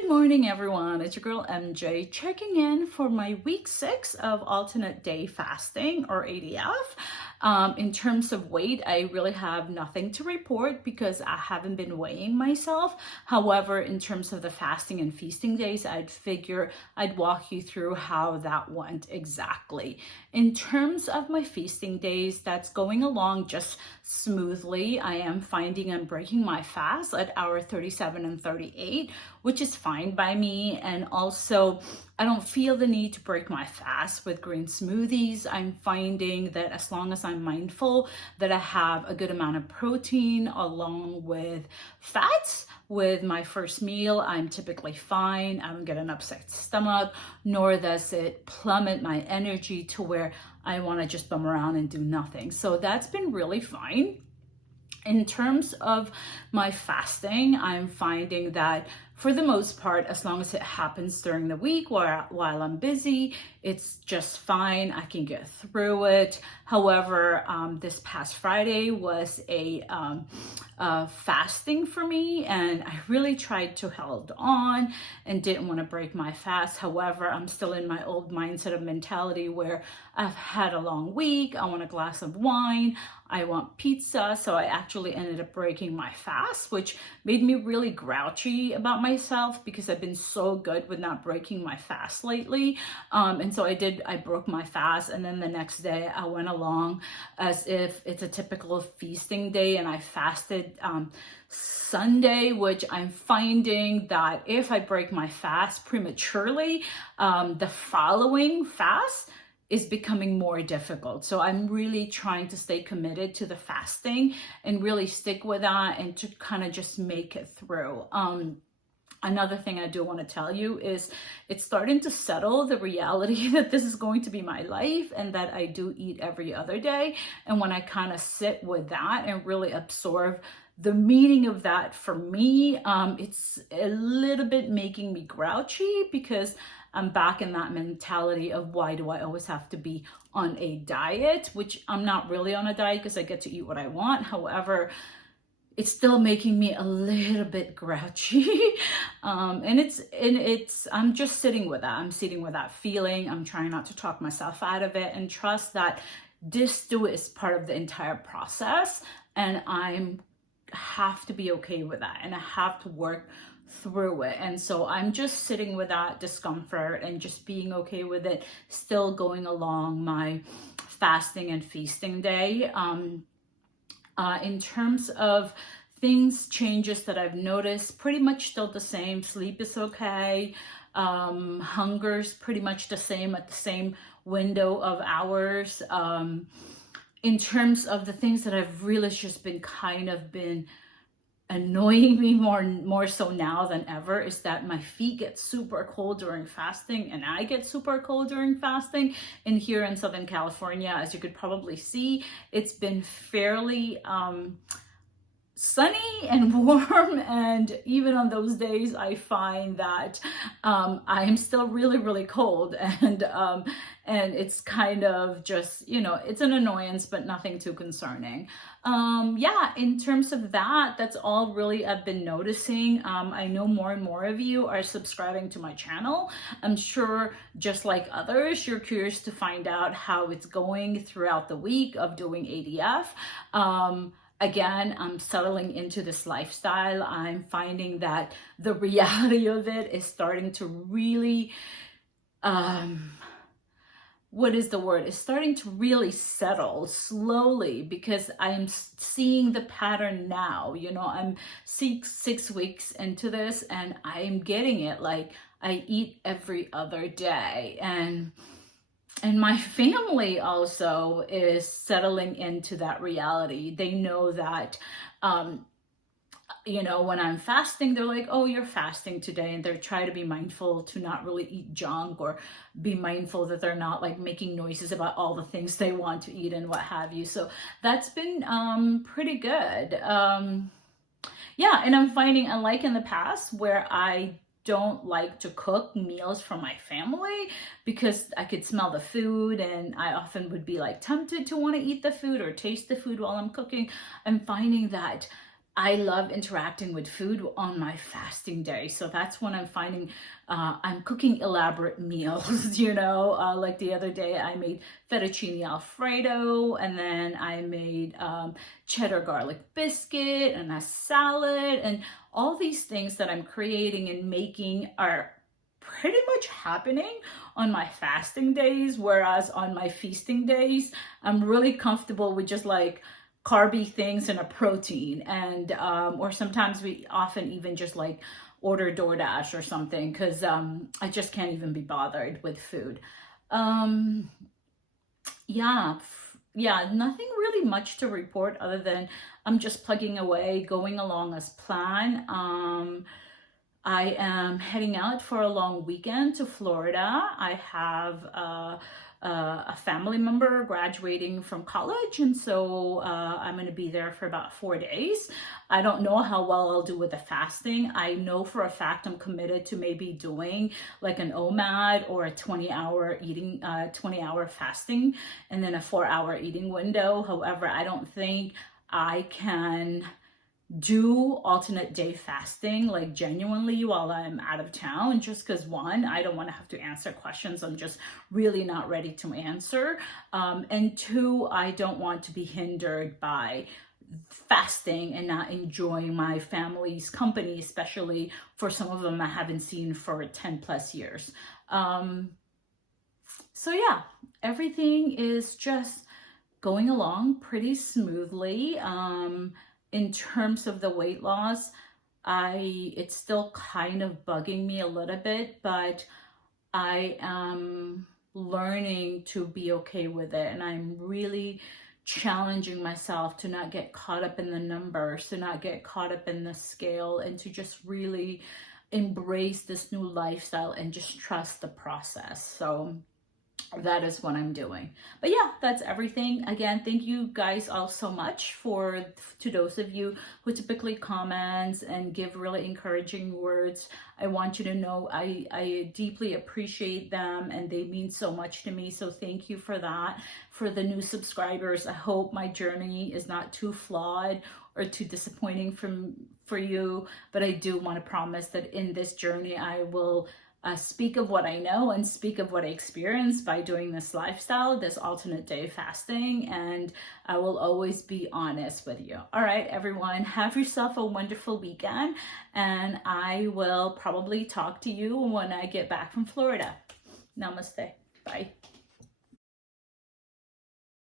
Good morning, everyone. It's your girl MJ checking in for my week 6 of alternate day fasting or ADF. In terms of weight, I really have nothing to report because I haven't been weighing myself. However, in terms of the fasting and feasting days, I'd figure I'd walk you through how that went exactly. In terms of my feasting days, that's going along just smoothly. I am finding I'm breaking my fast at hour 37 and 38, which is fine by me. And also, I don't feel the need to break my fast with green smoothies. I'm finding that as long as I'm mindful that I have a good amount of protein along with fats with my first meal, I'm typically fine. I don't get an upset stomach, nor does it plummet my energy to where I want to just bum around and do nothing. So that's been really fine. In terms of my fasting, I'm finding that for the most part, as long as it happens during the week while I'm busy, it's just fine. I can get through it. However, this past Friday was a fasting for me, and I really tried to hold on and didn't want to break my fast. However, I'm still in my old mindset of mentality where I've had a long week. I want a glass of wine. I want pizza. So I actually ended up breaking my fast, which made me really grouchy about myself because I've been so good with not breaking my fast lately. And so I broke my fast. And then the next day I went along as if it's a typical feasting day, and I fasted Sunday, which I'm finding that if I break my fast prematurely, the following fast is becoming more difficult. So I'm really trying to stay committed to the fasting and really stick with that and to kind of just make it through. Another thing I do want to tell you is it's starting to settle the reality that this is going to be my life and that I do eat every other day. And when I kind of sit with that and really absorb the meaning of that for me, it's a little bit making me grouchy because I'm back in that mentality of why do I always have to be on a diet, which I'm not really on a diet because I get to eat what I want. However, it's still making me a little bit grouchy. I'm just sitting with that. I'm sitting with that feeling. I'm trying not to talk myself out of it and trust that this too is part of the entire process. And I have to be okay with that. And I have to work through it. And so I'm just sitting with that discomfort and just being okay with it, still going along my fasting and feasting day. In terms of changes that I've noticed, pretty much still the same. Sleep is okay. Hunger's pretty much the same at the same window of hours. In terms of the things that I've really just been annoying me more so now than ever is that my feet get super cold during fasting, and I get super cold during fasting. And here in Southern California, as you could probably see, it's been fairly sunny and warm, and even on those days I find that I'm still really cold, and it's kind of just, it's an annoyance but nothing too concerning. In terms of that's all really I've been noticing. I know more and more of you are subscribing to my channel. I'm sure just like others, you're curious to find out how it's going throughout the week of doing ADF. Again, I'm settling into this lifestyle. I'm finding that the reality of it is starting to really, It's starting to really settle slowly because I'm seeing the pattern now. I'm six weeks into this and I'm getting it. Like, I eat every other day, and my family also is settling into that reality. They know that, when I'm fasting, they're like, oh, you're fasting today. And they're trying to be mindful to not really eat junk or be mindful that they're not like making noises about all the things they want to eat and what have you. So that's been pretty good. And I'm finding, unlike in the past where I don't like to cook meals for my family because I could smell the food and I often would be like tempted to want to eat the food or taste the food while I'm cooking, I'm finding that I love interacting with food on my fasting day. So that's when I'm finding I'm cooking elaborate meals, like the other day I made fettuccine Alfredo, and then I made cheddar garlic biscuit and a salad, and all these things that I'm creating and making are pretty much happening on my fasting days, whereas on my feasting days, I'm really comfortable with just like carby things and a protein, and or sometimes we often even just like order DoorDash or something, because I just can't even be bothered with food. um yeah, nothing really much to report other than I'm just plugging away, going along as planned. I am heading out for a long weekend to Florida. I have a family member graduating from college, and so I'm going to be there for about 4 days. I don't know how well I'll do with the fasting. I know for a fact I'm committed to maybe doing like an OMAD or a 20-hour eating, 20-hour fasting, and then a 4-hour eating window. However, I don't think I can do alternate day fasting like genuinely while I'm out of town, just because one, I don't want to have to answer questions I'm just really not ready to answer, and two, I don't want to be hindered by fasting and not enjoying my family's company, especially for some of them I haven't seen for 10 plus years. So yeah, everything is just going along pretty smoothly. In terms of the weight loss, it's still kind of bugging me a little bit, but I am learning to be okay with it, and I'm really challenging myself to not get caught up in the numbers, to not get caught up in the scale, and to just really embrace this new lifestyle and just trust the process. So that is what I'm doing. But yeah, that's everything. Again, thank you guys all so much to those of you who typically comment and give really encouraging words. I want you to know I deeply appreciate them, and they mean so much to me. So thank you for that. For the new subscribers, I hope my journey is not too flawed or too disappointing for you, but I do want to promise that in this journey I will speak of what I know and speak of what I experienced by doing this lifestyle, this alternate day fasting, and I will always be honest with you. All right, everyone, have yourself a wonderful weekend, and I will probably talk to you when I get back from Florida. Namaste. Bye.